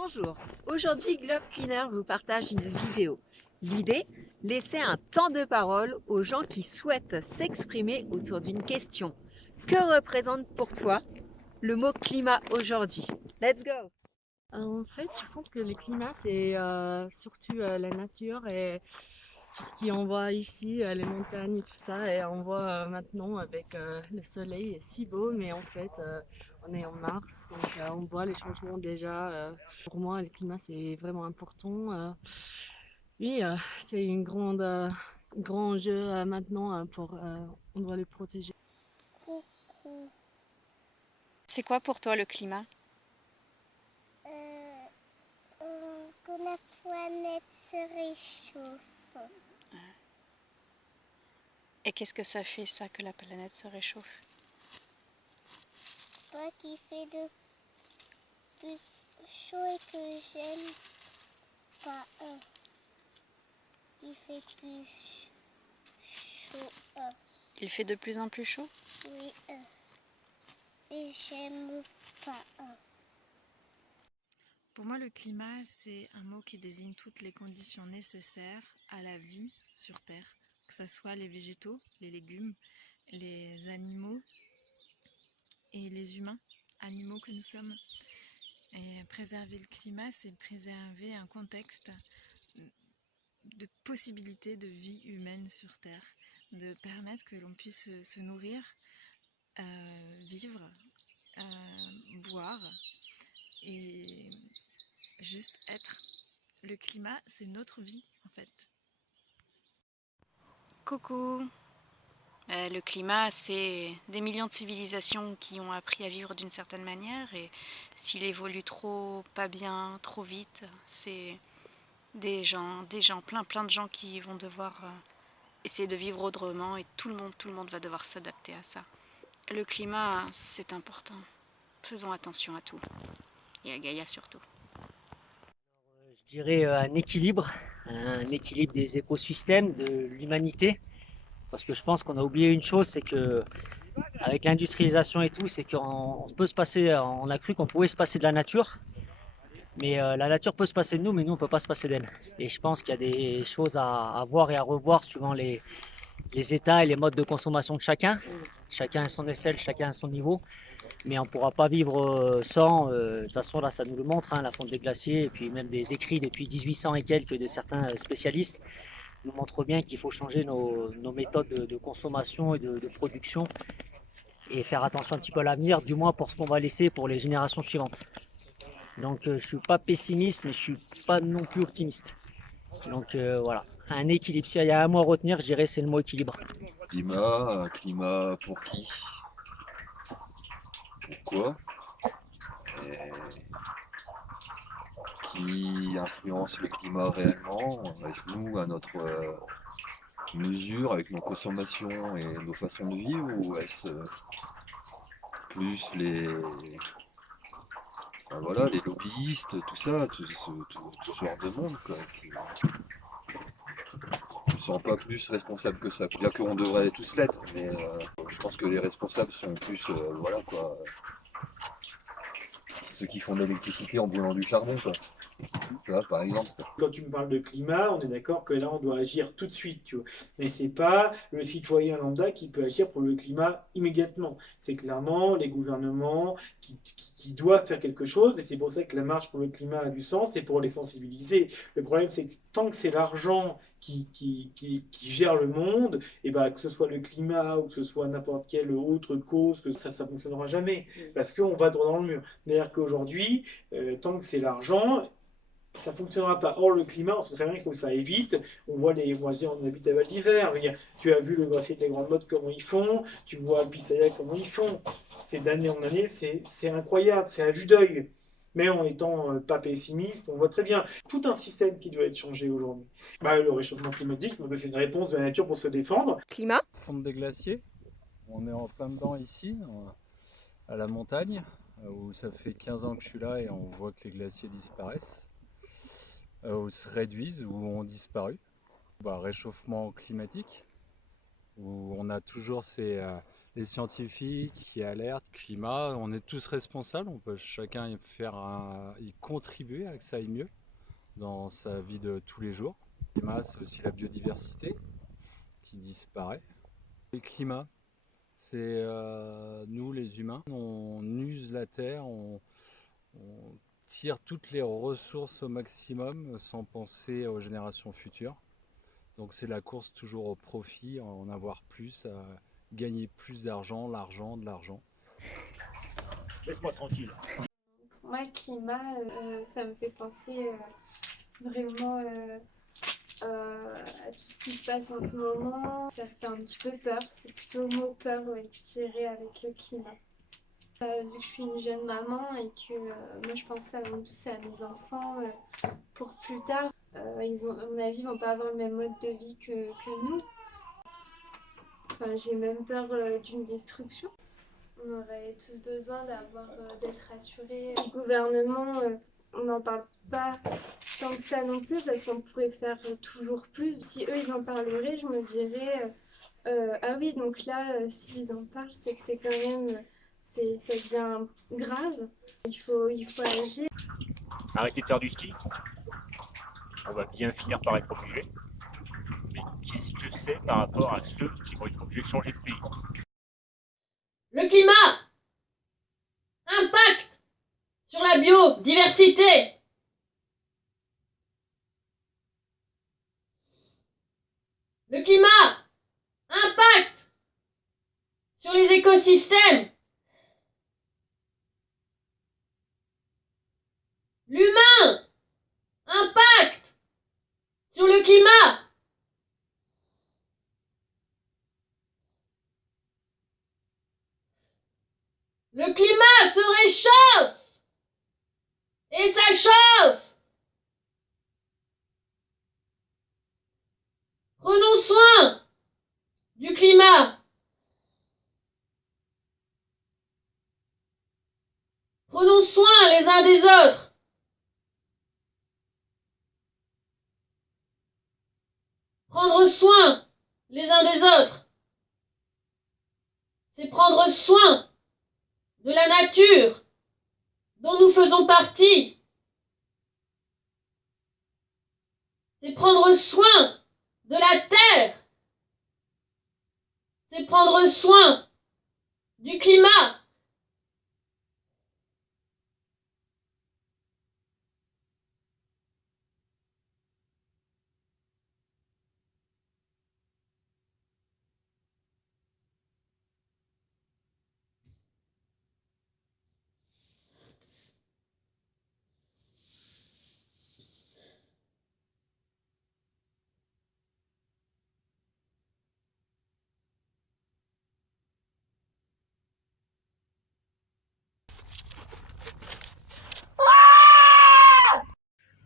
Bonjour, aujourd'hui Globe Cleaner vous partage une vidéo. L'idée, laisser un temps de parole aux gens qui souhaitent s'exprimer autour d'une question. Que représente pour toi le mot climat aujourd'hui? Let's go! En fait, je pense que le climat, c'est surtout la nature et ce qu'on voit ici, les montagnes et tout ça. Et on voit maintenant avec le soleil, est si beau, mais en fait, on est en mars, donc on voit les changements déjà. Pour moi, le climat, c'est vraiment important. Oui, c'est une grand enjeu maintenant on doit le protéger. Coucou. C'est quoi pour toi le climat? Que la planète se réchauffe. Et qu'est-ce que ça fait ça que la planète se réchauffe? Toi qui fait de plus chaud et que j'aime pas il fait plus chaud. Il fait de plus en plus chaud? Oui, et j'aime pas Pour moi, le climat, c'est un mot qui désigne toutes les conditions nécessaires à la vie sur Terre, que ce soit les végétaux, les légumes, les animaux et les humains, animaux que nous sommes. Et préserver le climat, c'est préserver un contexte de possibilité de vie humaine sur Terre, de permettre que l'on puisse se nourrir, vivre, boire et juste être. Le climat, c'est notre vie en fait. Coucou! Le climat, c'est des millions de civilisations qui ont appris à vivre d'une certaine manière et s'il évolue trop, pas bien, trop vite, c'est plein de gens qui vont devoir essayer de vivre autrement et tout le monde va devoir s'adapter à ça. Le climat, c'est important. Faisons attention à tout. Et à Gaïa surtout. Je dirais un équilibre des écosystèmes, de l'humanité. Parce que je pense qu'on a oublié une chose, c'est que avec l'industrialisation et tout, c'est qu'on peut se passer, on a cru qu'on pouvait se passer de la nature, mais la nature peut se passer de nous, mais nous on peut pas se passer d'elle. Et je pense qu'il y a des choses à voir et à revoir suivant les états et les modes de consommation de chacun. Chacun à son échelle, chacun à son niveau. Mais on ne pourra pas vivre sans. De toute façon, là, ça nous le montre, hein, la fonte des glaciers, et puis même des écrits depuis 1800 et quelques de certains spécialistes nous montrent bien qu'il faut changer nos méthodes de consommation et de production et faire attention un petit peu à l'avenir, du moins pour ce qu'on va laisser pour les générations suivantes. Donc, je ne suis pas pessimiste, mais je ne suis pas non plus optimiste. Donc, voilà, un équilibre. S'il y a un mot à retenir, je dirais c'est le mot équilibre. Climat pour qui? Pourquoi? Et qui influence le climat réellement? Est-ce nous, à notre mesure, avec nos consommations et nos façons de vivre, ou est-ce plus les lobbyistes, tout ça, tout ce genre de monde, quoi, qui ne sont pas plus responsables que ça. Bien qu'on devrait tous l'être, mais je pense que les responsables sont plus, ceux qui font de l'électricité en brûlant du charbon, quoi. Tu vois, par exemple. Quand tu me parles de climat, on est d'accord que là, on doit agir tout de suite, tu vois. Mais c'est pas le citoyen lambda qui peut agir pour le climat immédiatement. C'est clairement les gouvernements qui doivent faire quelque chose, et c'est pour ça que la marche pour le climat a du sens, et pour les sensibiliser. Le problème, c'est que tant que c'est l'argent qui gère le monde, et ben, que ce soit le climat ou que ce soit n'importe quelle autre cause, que ça fonctionnera jamais, parce qu'on va droit dans le mur. C'est-à-dire qu'aujourd'hui, tant que c'est l'argent, ça ne fonctionnera pas. Or, le climat, on sait très bien qu'il faut que ça aille vite. On voit on va se dire, on habite à Val d'Isère. Tu as vu le glacier des Grandes Mottes, comment ils font. Tu vois à Bissayac, comment ils font. C'est d'année en année, c'est incroyable, c'est à vue d'œil. Mais en étant pas pessimiste, on voit très bien tout un système qui doit être changé aujourd'hui. Le réchauffement climatique, c'est une réponse de la nature pour se défendre. Climat? Fonte des glaciers, on est en plein dedans ici, à la montagne, où ça fait 15 ans que je suis là et on voit que les glaciers disparaissent, ou se réduisent, ou ont disparu. Réchauffement climatique, où on a toujours les scientifiques qui alertent, climat, on est tous responsables, on peut chacun y contribuer à que ça aille mieux dans sa vie de tous les jours. Le climat, c'est aussi la biodiversité qui disparaît. Le climat, c'est nous les humains, on use la terre, on tire toutes les ressources au maximum sans penser aux générations futures. Donc c'est la course toujours au profit, à en avoir plus, à gagner plus d'argent, de l'argent. Laisse-moi tranquille. Moi, le climat, ça me fait penser vraiment à tout ce qui se passe en ce moment. Ça fait un petit peu peur. C'est plutôt le mot peur ouais, que je dirais avec le climat. Vu que je suis une jeune maman et que moi je pense avant tout ça à mes enfants pour plus tard. Ils ont, à mon avis, vont pas avoir le même mode de vie que nous. Enfin, j'ai même peur d'une destruction. On aurait tous besoin d'être rassurés. Le gouvernement, on n'en parle pas tant que ça non plus parce qu'on pourrait faire toujours plus. Si eux ils en parleraient, je me dirais ah oui donc là s'ils en parlent c'est que c'est quand même ça devient grave. Il faut agir. Arrêtez de faire du ski. On va bien finir par être obligé. Mais qu'est-ce que c'est par rapport à ceux qui vont être obligés de changer de pays? Le climat, impact sur la biodiversité. Le climat, impact sur les écosystèmes. L'humain, impact sur le climat. Le climat se réchauffe et ça chauffe. Prenons soin du climat. Prenons soin les uns des autres. Prendre soin les uns des autres, c'est prendre soin de la nature dont nous faisons partie. C'est prendre soin de la terre. C'est prendre soin du climat.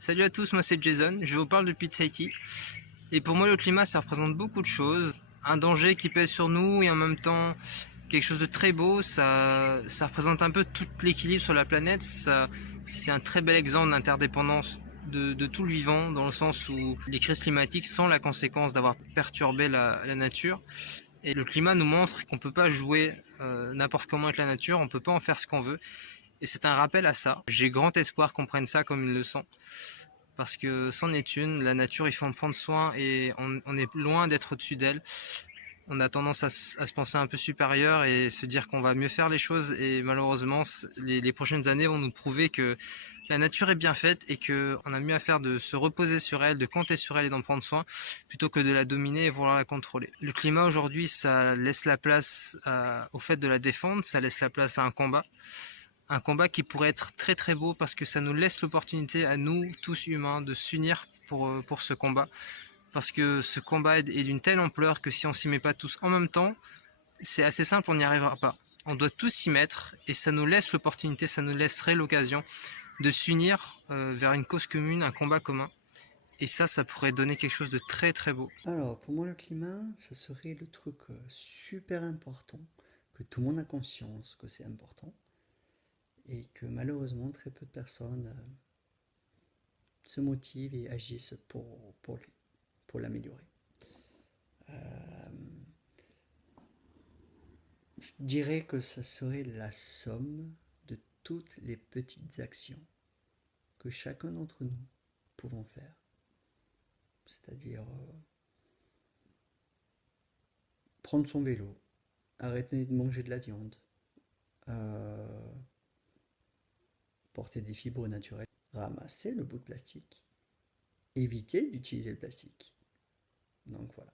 Salut à tous, moi c'est Jason, je vous parle depuis Tahiti. Et pour moi le climat ça représente beaucoup de choses. Un danger qui pèse sur nous et en même temps quelque chose de très beau. Ça représente un peu tout l'équilibre sur la planète. C'est un très bel exemple d'interdépendance de tout le vivant, dans le sens où les crises climatiques sont la conséquence d'avoir perturbé la nature. Et le climat nous montre qu'on ne peut pas jouer n'importe comment avec la nature, on ne peut pas en faire ce qu'on veut. Et c'est un rappel à ça. J'ai grand espoir qu'on prenne ça comme une leçon. Parce que c'en est une, la nature, il faut en prendre soin et on est loin d'être au-dessus d'elle. On a tendance à se penser un peu supérieur et se dire qu'on va mieux faire les choses. Et malheureusement, les prochaines années vont nous prouver que la nature est bien faite et qu'on a mieux à faire de se reposer sur elle, de compter sur elle et d'en prendre soin, plutôt que de la dominer et vouloir la contrôler. Le climat aujourd'hui, ça laisse la place au fait de la défendre, ça laisse la place à un combat. Un combat qui pourrait être très très beau parce que ça nous laisse l'opportunité à nous, tous humains, de s'unir pour ce combat. Parce que ce combat est d'une telle ampleur que si on s'y met pas tous en même temps, c'est assez simple, on n'y arrivera pas. On doit tous s'y mettre et ça nous laisse l'opportunité, ça nous laisserait l'occasion de s'unir vers une cause commune, un combat commun. Et ça pourrait donner quelque chose de très très beau. Alors, pour moi, le climat, ça serait le truc super important, que tout le monde a conscience que c'est important. Et que malheureusement très peu de personnes se motivent et agissent pour l'améliorer. Je dirais que ça serait la somme de toutes les petites actions que chacun d'entre nous pouvons faire. C'est-à-dire prendre son vélo, arrêter de manger de la viande, porter des fibres naturelles, ramasser le bout de plastique, éviter d'utiliser le plastique. Donc voilà.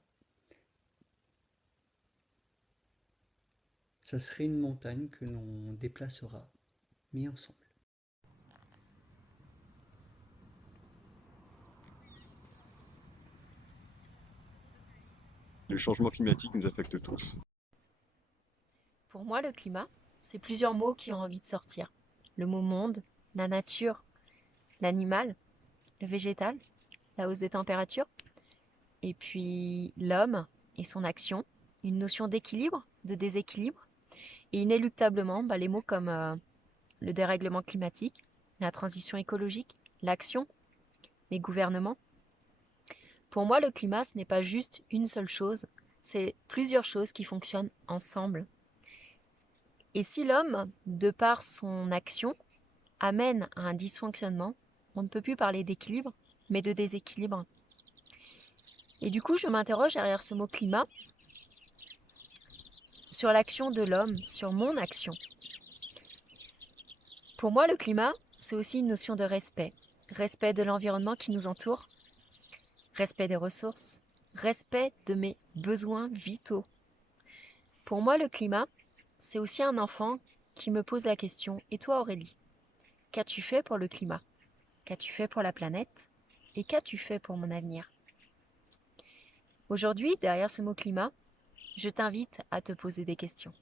Ça serait une montagne que l'on déplacera, mis ensemble. Le changement climatique nous affecte tous. Pour moi, le climat, c'est plusieurs mots qui ont envie de sortir. Le mot monde, la nature, l'animal, le végétal, la hausse des températures, et puis l'homme et son action, une notion d'équilibre, de déséquilibre, et inéluctablement les mots comme le dérèglement climatique, la transition écologique, l'action, les gouvernements. Pour moi, le climat, ce n'est pas juste une seule chose, c'est plusieurs choses qui fonctionnent ensemble. Et si l'homme, de par son action, amène à un dysfonctionnement, on ne peut plus parler d'équilibre, mais de déséquilibre. Et du coup, je m'interroge derrière ce mot climat sur l'action de l'homme, sur mon action. Pour moi, le climat, c'est aussi une notion de respect. Respect de l'environnement qui nous entoure, respect des ressources, respect de mes besoins vitaux. Pour moi, le climat, c'est aussi un enfant qui me pose la question « Et toi Aurélie, qu'as-tu fait pour le climat? Qu'as-tu fait pour la planète? Et qu'as-tu fait pour mon avenir ?» Aujourd'hui, derrière ce mot climat, je t'invite à te poser des questions.